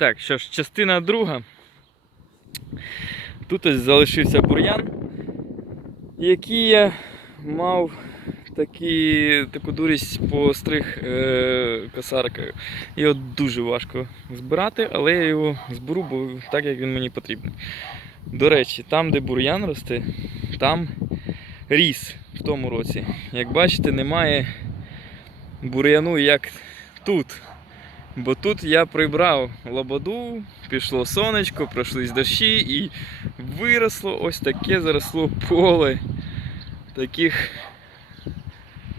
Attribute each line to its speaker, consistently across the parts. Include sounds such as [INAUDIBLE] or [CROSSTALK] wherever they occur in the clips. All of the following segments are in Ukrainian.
Speaker 1: Так, що ж, частина друга. Тут ось залишився бур'ян, який я мав такі, таку дурість постриг е, косаркою. От дуже важко збирати, але я його зберу, бо так як він мені потрібний. До речі, там, де бур'ян росте, там ріс в тому році. Як бачите, немає бур'яну як тут. Бо тут я прибрав лободу, пішло сонечко, пройшлись дощі і виросло ось таке заросло поле таких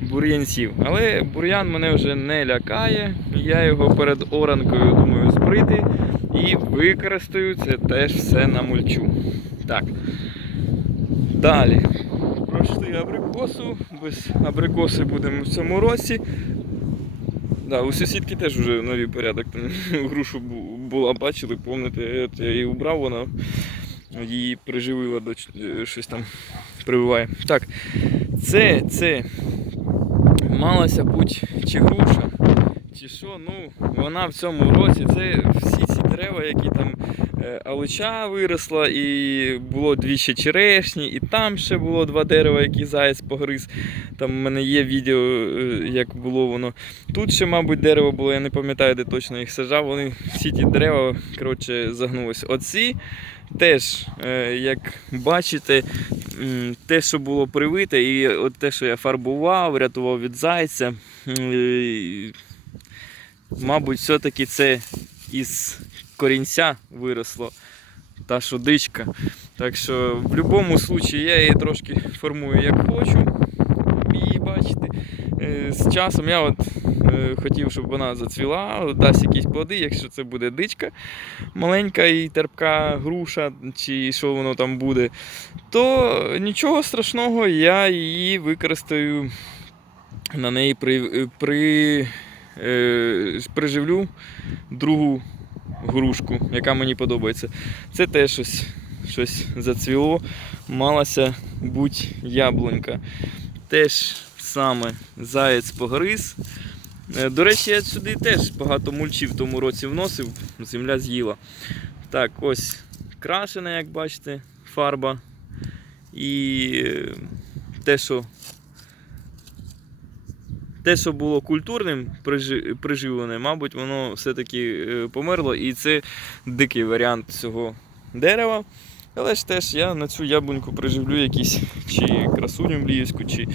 Speaker 1: бур'янців. Але бур'ян мене вже не лякає. Я його перед оранкою думаю збрити і використаю це теж все на мульчу. Так. Далі. Пройшли абрикосу. Без абрикоси будемо в цьому році. Да, у сусідки теж вже новий порядок. Там [LAUGHS] грушу була, бачили, от я її убрав, вона її приживила до е, щось там прививає. Так, це, це малася будь чи груша, чи що, ну, вона в цьому році, це всі ці дерева, які там алуча виросла, і було дві ще черешні, і там ще було два дерева, які заяць погриз. Там в мене є відео, е, як було воно. Тут ще, мабуть, дерево було, я не пам'ятаю, де точно їх сажав. Вони всі ті дерева коротше, загнулися. Оці теж, е, як бачите, те, що було привите, і от те, що я фарбував, рятував від зайця. е, Мабуть, все-таки це із корінця виросло та що. Так що в будь-якому випадку я її трошки формую як хочу. І бачите, е, з часом я от е, хотів, щоб вона зацвіла, дасть якісь плоди, якщо це буде дичка маленька і терпка груша, чи що воно там буде, то нічого страшного, я її використаю на неї при, при, е, приживлю другу грушку, яка мені подобається. Це теж щось, щось зацвіло, малася будь яблунька. Теж саме заєць погриз. Е, До речі, я сюди теж багато мульчів в тому році вносив, земля з'їла. Так, ось крашена, як бачите, фарба. І те, що те, що було культурним прижи- приживлене, мабуть, воно все-таки е, померло. І це дикий варіант цього дерева. Але ж теж я на цю яблуньку приживлю якісь чи красуню мліївську, чи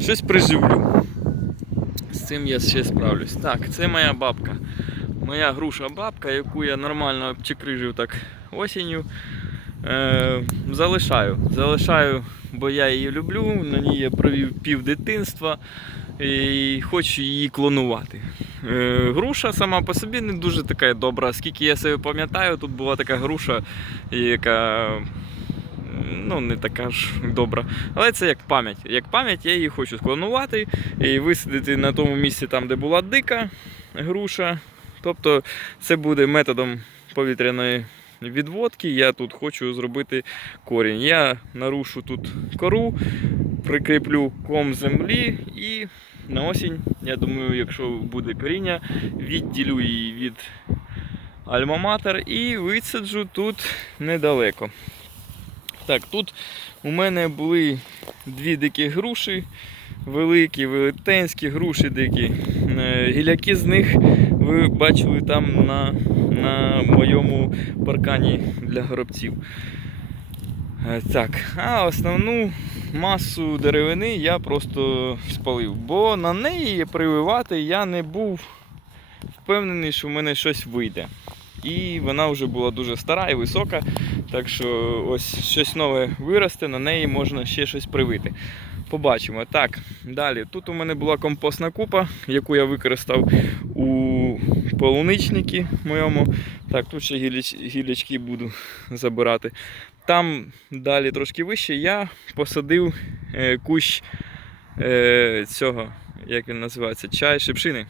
Speaker 1: щось приживлю. З цим я ще справлюсь. Так, це моя бабка. Моя груша бабка, яку я нормально обчекрижив так осінню. Е, залишаю. Залишаю, бо я її люблю, на ній я провів пів дитинства і хочу її клонувати. Е, груша сама по собі не дуже така добра. Скільки я себе пам'ятаю, тут була така груша, яка ну, не така ж добра. Але це як пам'ять. Як пам'ять я її хочу склонувати і висадити на тому місці, там, де була дика груша. Тобто це буде методом повітряної відводки. Я тут хочу зробити корінь. Я нарушу тут кору, прикріплю ком землі і на осінь, я думаю, якщо буде коріння, відділю її від альма-матер і висаджу тут недалеко. Так, тут у мене були дві дикі груші, великі, велетенські груші дикі. Е, Гіляки з них ви бачили там на, на моєму паркані для горобців. Е, Так, а основну масу деревини я просто спалив, бо на неї прививати я не був впевнений, що в мене щось вийде. І вона вже була дуже стара і висока, так що ось щось нове виросте, на неї можна ще щось привити. Побачимо. Так, далі. Тут у мене була компостна купа, яку я використав у полуничникі моєму. Так, тут ще гіліч, гілячки буду забирати. Там далі трошки вище я посадив е, кущ е, цього, як він називається, чай шипшини.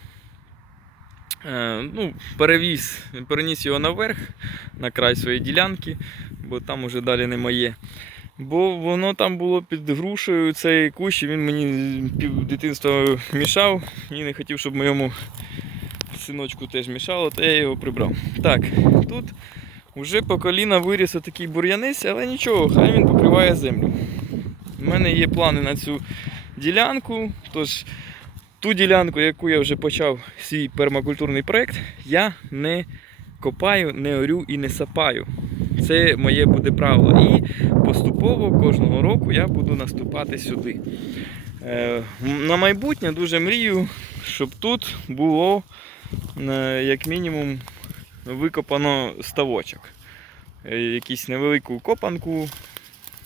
Speaker 1: Е, ну, перевіз, переніс його наверх, на край своєї ділянки, бо там уже далі не моє. Бо воно там було під грушею цей кущ, і він мені пів дитинства мішав і не хотів, щоб моєму синочку теж мішало, то я його прибрав. Так, тут вже по коліна виріс отакий бур'янець, але нічого, хай він покриває землю. У мене є плани на цю ділянку, тож ту ділянку, яку я вже почав свій пермакультурний проект, я не копаю, не орю і не сапаю. Це моє буде правило. І поступово кожного року я буду наступати сюди. Е, на майбутнє дуже мрію, щоб тут було е, як мінімум викопано ставочок. Е, Якусь невелику копанку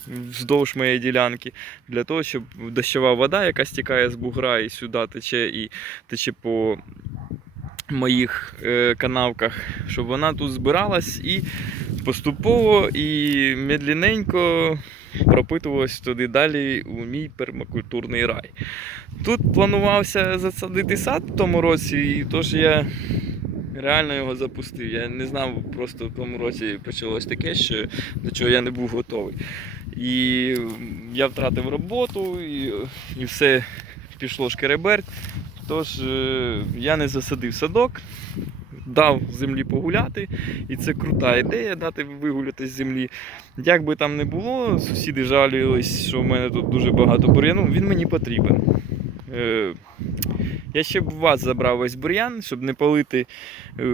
Speaker 1: вздовж моєї ділянки, для того, щоб дощова вода, яка стікає з бугра і сюди тече і тече по моїх е, канавках, щоб вона тут збиралась і поступово і медленненько пропитувалась туди далі у мій пермакультурний рай. Тут планувався засадити сад в тому році, і тож я реально його запустив. Я не знав, просто в тому році почалось таке, що до чого я не був готовий. І я втратив роботу, і, і все пішло шкереберть. Тож е, я не засадив садок, дав землі погуляти, і це крута ідея дати вигуляти з землі. Як би там не було, сусіди жалілись, що в мене тут дуже багато бур'яну, він мені потрібен. Я ще б у вас забрав весь бур'ян, щоб не палити, е,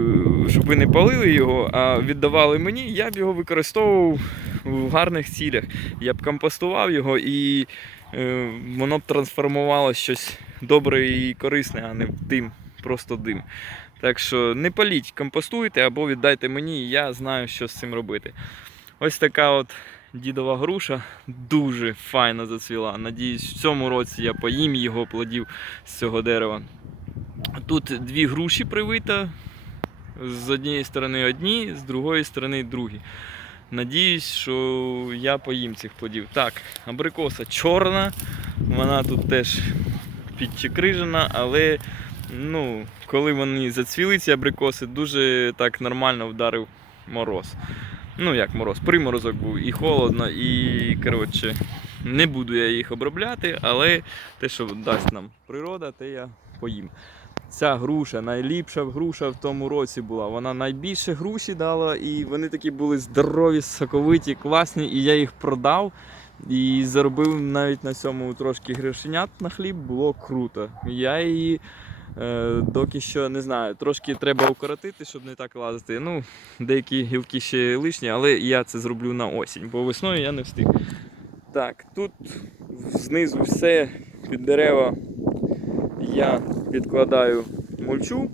Speaker 1: щоб ви не палили його, а віддавали мені, я б його використовував в гарних цілях. Я б компостував його і е, воно б трансформувало щось добре і корисне, а не дим, просто дим. Так що не паліть, компостуйте або віддайте мені, і я знаю, що з цим робити. Ось така от дідова груша дуже файно зацвіла. Надіюсь, в цьому році я поїм його плодів з цього дерева. Тут дві груші привита. З однієї сторони одні, з другої сторони другі. Надіюсь, що я поїм цих плодів. Так, абрикоса чорна, вона тут теж підчекрижена, але ну, коли вони зацвіли, ці абрикоси, дуже так нормально вдарив мороз. Ну, як мороз, приморозок був і холодно, і коротше, не буду я їх обробляти, але те, що дасть нам природа, те я поїм. Ця груша, найліпша груша в тому році була. Вона найбільше груші дала, і вони такі були здорові, соковиті, класні, і я їх продав. І заробив навіть на цьому трошки грошенят на хліб, було круто. Я її доки що не знаю, трошки треба укоротити, щоб не так лазити. Ну, деякі гілки ще лишні, але я це зроблю на осінь, бо весною я не встиг. Так, тут знизу все під дерева я підкладаю мульчу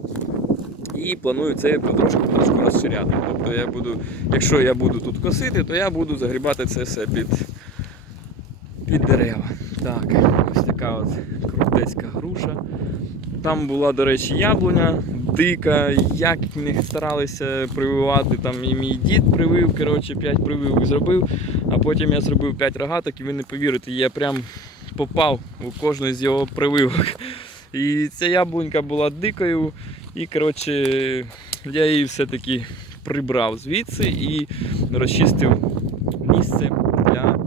Speaker 1: і планую це потрошку потрошку розширяти. Тобто я буду, якщо я буду тут косити, то я буду загрібати це все під, під дерева. Так, ось така от крутецька груша. Там була, до речі, яблуня дика, як не старалися прививати, там і мій дід привив, коротше, 5 прививок зробив, а потім я зробив 5 рогаток, і ви не повірите, я прям попав у кожну з його прививок. І ця яблунька була дикою, і коротше, я її все-таки прибрав звідси і розчистив місце для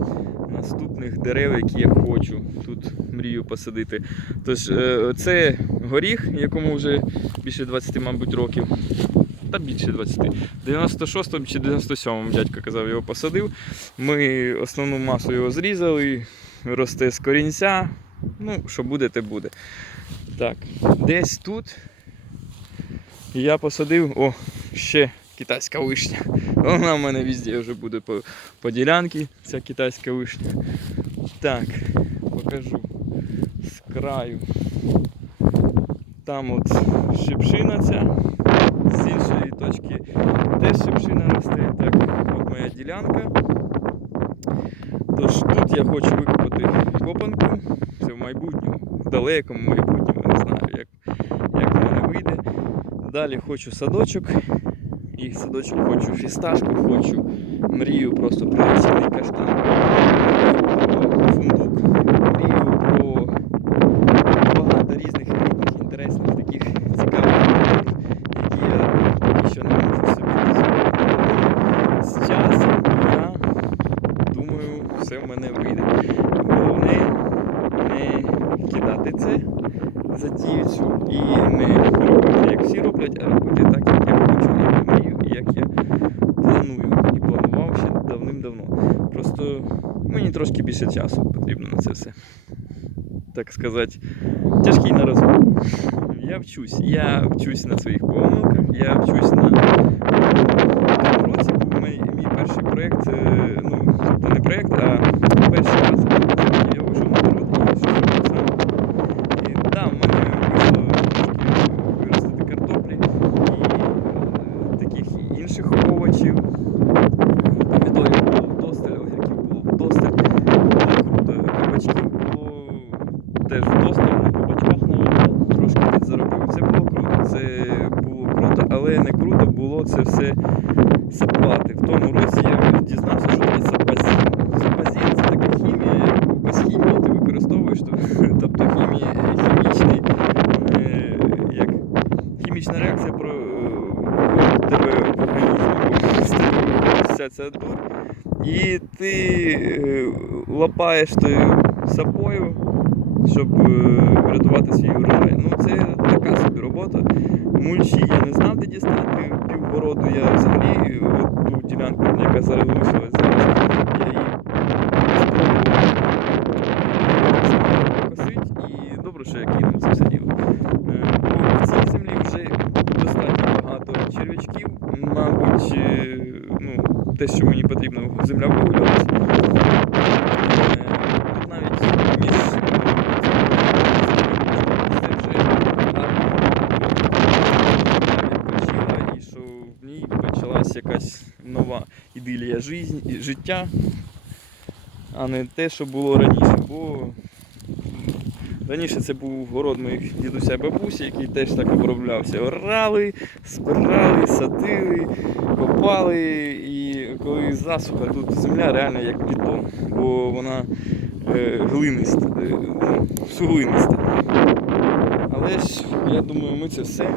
Speaker 1: наступних дерев, які я хочу тут мрію посадити. Тож е, це горіх, якому вже більше 20, мабуть, років. Та більше 20. 96-му чи 97-му дядько казав, його посадив. Ми основну масу його зрізали, росте з корінця. Ну, що буде, те буде. Так, десь тут я посадив, о, ще китайська вишня. Вона в мене везде вже буде по, по ділянці, ця китайська вишня. Так, покажу з краю. Там от шипшина ця, з іншої точки теж шипшина росте. Так, от моя ділянка. Тож тут я хочу викопати копанку. Це в майбутньому, в далекому майбутньому, не знаю, як, як в мене вийде. Далі хочу садочок. І садочок хочу фісташку, хочу. Мрію просто про цілий каштан. Мрію про фундук. Мрію про затівцю і не робити, як всі роблять, а робити так, як я хочу, як я мрію і як я планую. І планував ще давним-давно. Просто мені трошки більше часу потрібно на це все. Так сказати, тяжкий на розум. Я вчусь. Я вчусь на своїх помилках, я вчусь на лапаєш тою сапою, щоб е, врятувати свій урожай. Ну це така собі робота. Мульчі я не знав, де дістати півгороду. Я взагалі от ту ділянку, яка зараз, я її покосить і добре, що я кинув це все діло. Е, Бо в цій землі вже достатньо багато черв'ячків. Мабуть, е, ну, те, що мені потрібно, земля вигулялась. Е, Тут навіть між е, це вже гарно відпочила і що в ній почалась якась нова ідилія життя, а не те, що було раніше. Бо Раніше це був город моїх дідуся і бабусі, який теж так оброблявся. Орали, збирали, садили, копали. І коли засуха, тут земля реально як бетон, бо вона е, глиниста, е, суглиниста. Але ж я думаю, ми це все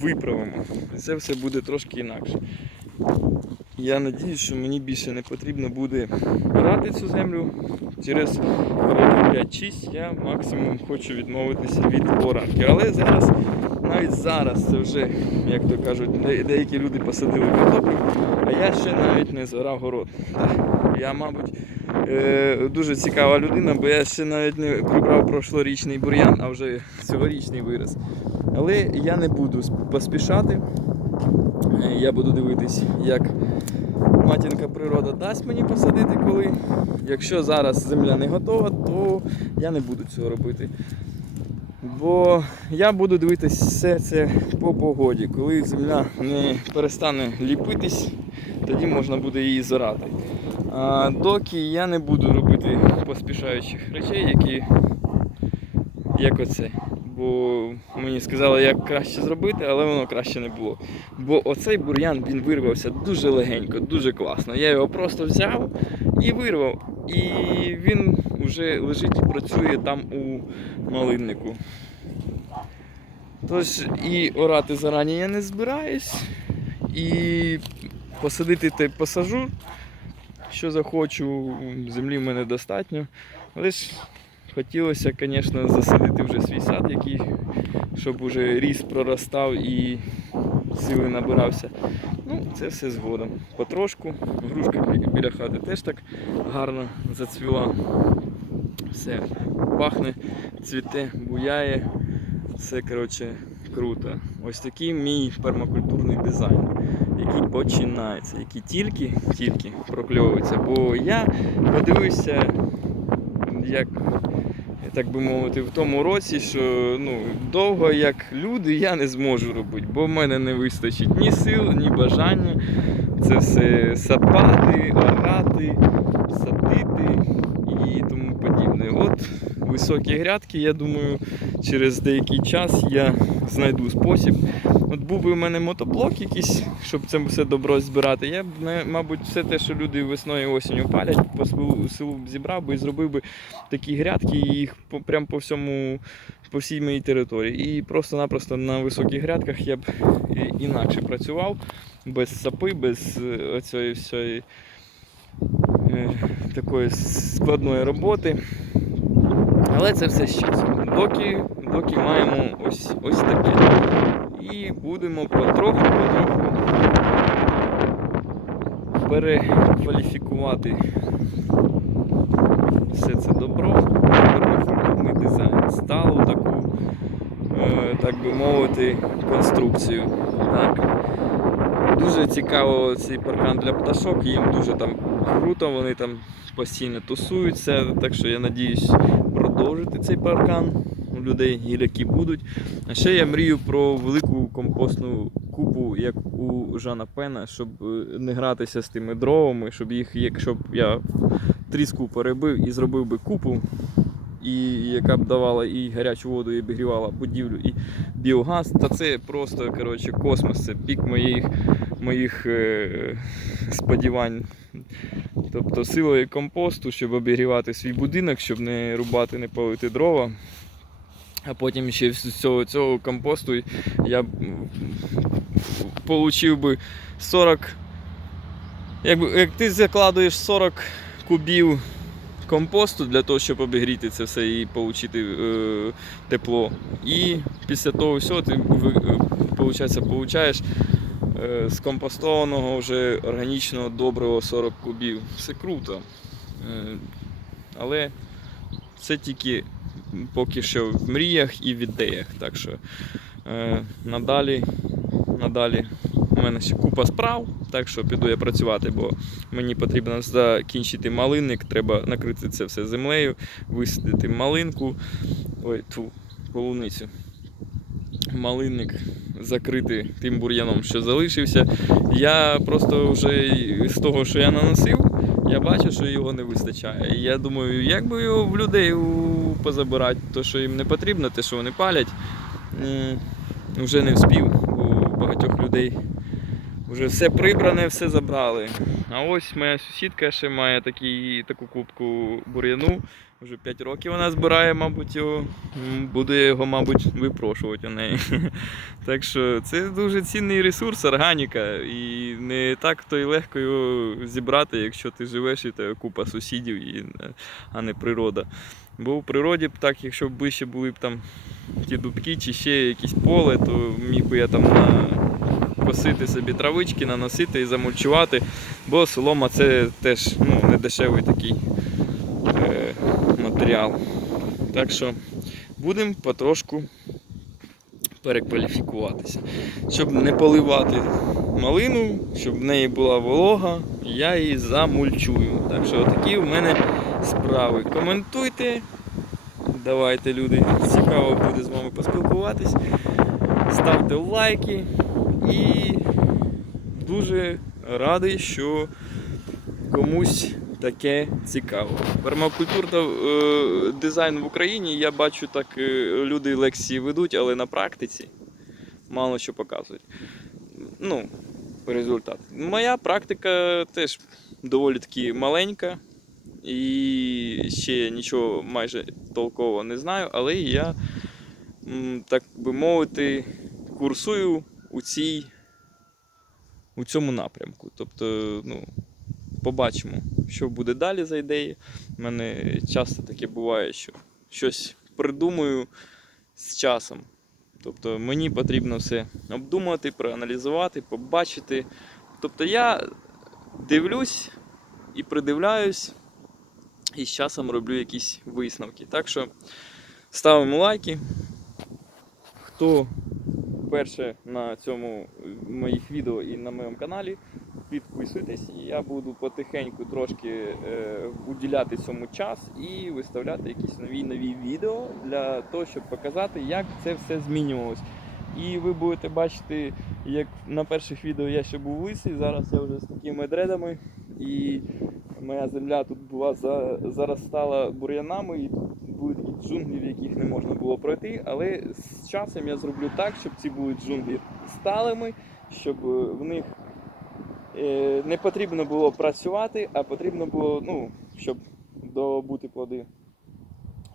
Speaker 1: виправимо. Це все буде трошки інакше. Я надіюсь, що мені більше не потрібно буде орати цю землю. Через років 5-6 я максимум хочу відмовитися від оранки. Але зараз, навіть зараз, це вже, як то кажуть, де- деякі люди посадили картоплю, а я ще навіть не зорав город. Я, мабуть, е, дуже цікава людина, бо я ще навіть не прибрав прошлорічний бур'ян, а вже цьогорічний вираз. Але я не буду поспішати. Е, Я буду дивитись, як матінка природа дасть мені посадити коли. Якщо зараз земля не готова, то я не буду цього робити. Бо я буду дивитись все це по погоді. Коли земля не перестане ліпитись, тоді можна буде її зорати. А доки я не буду робити поспішаючих речей, які як оце. Бо мені сказали, як краще зробити, але воно краще не було. Бо оцей бур'ян він вирвався дуже легенько, дуже класно. Я його просто взяв і вирвав. І він вже лежить і працює там у малиннику. Тож і орати зарані я не збираюсь. І посадити те посажу, що захочу. Землі в мене достатньо. Ж хотілося, звісно, засадити вже свій сад, який, щоб уже ріс проростав і сили набирався. Ну, це все згодом. Потрошку. Грушка біля хати теж так гарно зацвіла. Все пахне, цвіте, буяє. Все, коротше, круто. Ось такий мій пермакультурний дизайн, який починається, який тільки-тільки прокльовується. Бо я подивився, як так би мовити, в тому році, що ну, довго як люди я не зможу робити, бо в мене не вистачить ні сил, ні бажання. Це все сапати, орати, садити і тому подібне. От високі грядки, я думаю, через деякий час я знайду спосіб. От був би у мене мотоблок якийсь, щоб це все добро збирати. Я б, мабуть, все те, що люди весною і осінню палять, по селу, б зібрав би і зробив би такі грядки, і їх прям по всьому, по всій моїй території. І просто-напросто на високих грядках я б інакше працював, без сапи, без е, оцієї всієї е, такої складної роботи. Але це все з часом. Доки, доки маємо ось, ось таке. І будемо потроху-потроху перекваліфікувати все це добро, пермафруктовий дизайн, сталу таку, е, так би мовити, конструкцію. Так. Дуже цікаво цей паркан для пташок, їм дуже там круто, вони там постійно тусуються, так що я надіюсь продовжити цей паркан. У людей гіляки будуть. А ще я мрію про велику компостну купу, як у Жана Пена, щоб е, не гратися з тими дровами, щоб їх, якщо б я тріску перебив і зробив би купу, і яка б давала і гарячу воду, і обігрівала будівлю, і біогаз, та це просто коротше, космос, це пік моїх, моїх е, сподівань. Тобто силою компосту, щоб обігрівати свій будинок, щоб не рубати, не палити дрова. А потім ще з цього, цього компосту я получив би 40. Якби, як ти закладуєш 40 кубів компосту для того, щоб обігріти це все і отримати е, тепло. І після того всього ти ви, е, получаєш е, з компостованого вже органічного доброго 40 кубів. Все круто. Е, але це тільки поки що в мріях і в ідеях. Так що е, надалі, надалі у мене ще купа справ, так що піду я працювати, бо мені потрібно закінчити малинник, треба накрити це все землею, висадити малинку, ой, ту, полуницю. Малинник закрити тим бур'яном, що залишився. Я просто вже з того, що я наносив, я бачу, що його не вистачає. І я думаю, як би його в людей позабирати, то що їм не потрібно, те, що вони палять, вже не вспів. У багатьох людей вже все прибране, все забрали. А ось моя сусідка ще має такі, таку кубку бур'яну. Вже 5 років вона збирає, мабуть, його. Буду його, мабуть, випрошувати у неї. [LAUGHS] Так що це дуже цінний ресурс, органіка. І не так то й легко його зібрати, якщо ти живеш і тебе купа сусідів, і, е, а не природа. Бо в природі б так, якщо б ближче були б там ті дубки чи ще якісь поле, то міг би я там косити собі травички, наносити і замульчувати. Бо солома це теж ну, не дешевий такий матеріал. Так що будемо потрошку перекваліфікуватися. Щоб не поливати малину, щоб в неї була волога, я її замульчую. Так що такі в мене справи. Коментуйте. Давайте, люди, цікаво буде з вами поспілкуватись. Ставте лайки і дуже радий, що комусь таке цікаво. Пермакультур та е, дизайн в Україні я бачу так, е, люди лекції ведуть, але на практиці мало що показують. Ну, результат. Моя практика теж доволі таки маленька. І ще нічого майже толково не знаю, але я, так би мовити, курсую у цій у цьому напрямку. Тобто, ну, побачимо, що буде далі за ідеї. У мене часто таке буває, що щось придумую з часом. Тобто мені потрібно все обдумати, проаналізувати, побачити. Тобто я дивлюсь і придивляюсь, і з часом роблю якісь висновки. Так що ставимо лайки. Хто вперше на цьому моїх відео і на моєму каналі, підписуйтесь, і я буду потихеньку трошки е, уділяти цьому час і виставляти якісь нові нові відео для того, щоб показати, як це все змінювалось. І ви будете бачити, як на перших відео я ще був лисий, зараз я вже з такими дредами. І моя земля тут була за, заростала бур'янами, і тут були такі джунглі, в яких не можна було пройти. Але з часом я зроблю так, щоб ці були джунглі сталими, щоб в них не потрібно було працювати, а потрібно було, ну, щоб добути плоди,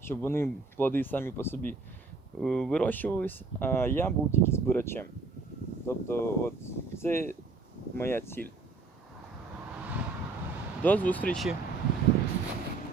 Speaker 1: щоб вони плоди самі по собі е, вирощувались, а я був тільки збирачем. Тобто, от це моя ціль. До зустрічі!